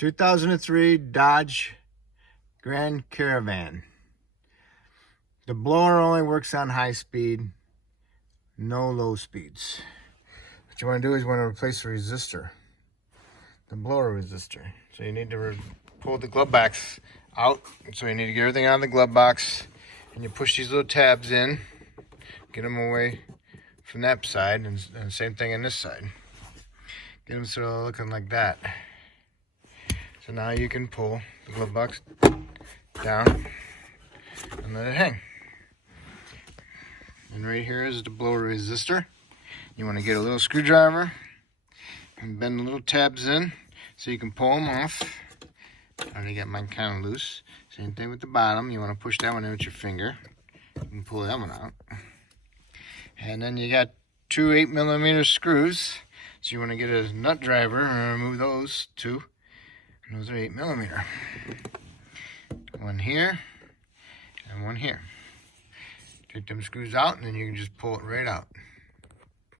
2003 Dodge Grand Caravan. The blower only works on high speed, no low speeds. What you want to do is you want to replace the resistor, the blower resistor. So you need to pull the glove box out. So you need to get everything out of the glove box, and you push these little tabs in, get them away from that side, and same thing on this side. Get them sort of looking like that. So now you can pull the glove box down and let it hang. And right here is the blower resistor. You want to get a little screwdriver and bend the little tabs in so you can pull them off. I already got mine kind of loose. Same thing with the bottom. You want to push that one in with your finger and pull that one out. And then you got two 8mm screws. So you want to get a nut driver and remove those two. And those are 8mm. One here and one here. Take them screws out and then you can just pull it right out.